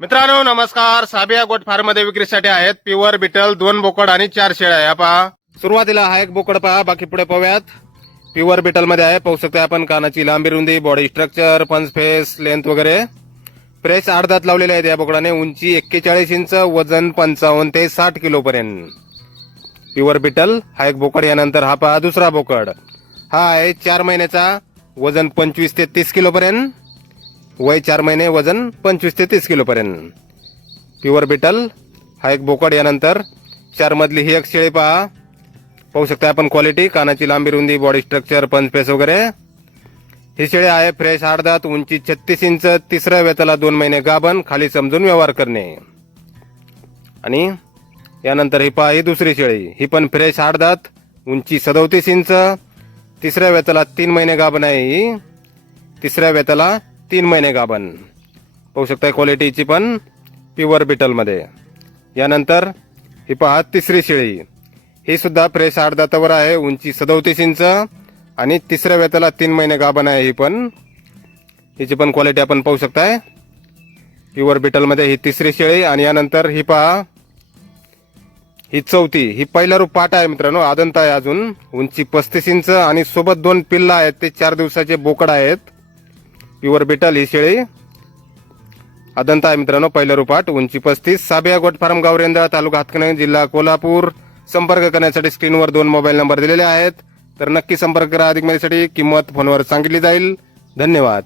मित्रांनो नमस्कार. साबिया गोट फार्ममध्ये विक्रीसाठी आहेत प्युअर बिटल दोन बोकड आणि चार शेळ्या या पहा. सुरुवातीला हा एक बोकड पहा बाकी पुढे पाहूयात. प्युअर बिटलमध्ये आहे. पाहू शकता आपण कानाची लांबी रुंदी body structure punch face length वगैरे. फ्रेश अर्धात लावलेले आहेत या बोकडाने. उंची एक्केचाळीस इंच वजन पंचावन्न ते साठ किलो पर्यंत प्युअर बिटल हा एक बोकड यानंतर हा पहा दुसरा बोकड. हा आहे चार महिन्याचा वजन पंचवीस ते तीस किलो पर्यंत वय चार महिने वजन पंचवीस ते तीस किलोपर्यंत प्युअर बिटल हा एक बोकड यानंतर चारमधली ही एक शेळी पहा. पाहू शकता आपण क्वालिटी कानाची लांबी रुंदी बॉडी स्ट्रक्चर पंचपेस वगैरे. ही शेळी आहे फ्रेश आडदात उंची छत्तीस इंच तिसऱ्या वेताला दोन महिने गाभण खाली समजून व्यवहार करणे. आणि यानंतर ही पहा ही दुसरी शेळी. ही पण फ्रेश आडदात उंची सदोतीस इंच तिसऱ्या वेताला तीन महिने गाभण आहे ही. तिसऱ्या वेताला तीन महिने गाभण. पाहू शकता क्वालिटीची पण प्युअर बिटलमध्ये यानंतर ही पहा तिसरी शेळी. ही सुद्धा फ्रेश आठ दातावर आहे उंची सदोतीस इंच आणि तिसऱ्या वेताला तीन महिने गाभण आहे ही पण. हिची पण क्वालिटी आपण पाहू शकताय. प्युअर बिटलमध्ये ही तिसरी शेळी आणि यानंतर ही पहा ही चौथी. ही पहिला रूप पाट आहे मित्रांनो आदंत आहे अजून. उंची पस्तीस इंच आणि सोबत दोन पिल्ला आहेत ते चार दिवसाचे बोकड आहेत. प्युअर बिटल ही शेळी. अदंत आहे मित्रांनो पहिलं रुपाट उंची पस्तीस. साबिया गोट फार्म गावरेंदा तालुका हातकणंगले जिल्हा कोल्हापूर. संपर्क करण्यासाठी स्क्रीनवर दोन मोबाईल नंबर दिलेले आहेत. तर नक्की संपर्क करा अधिक माहितीसाठी किंमत फोनवर सांगितली जाईल. धन्यवाद.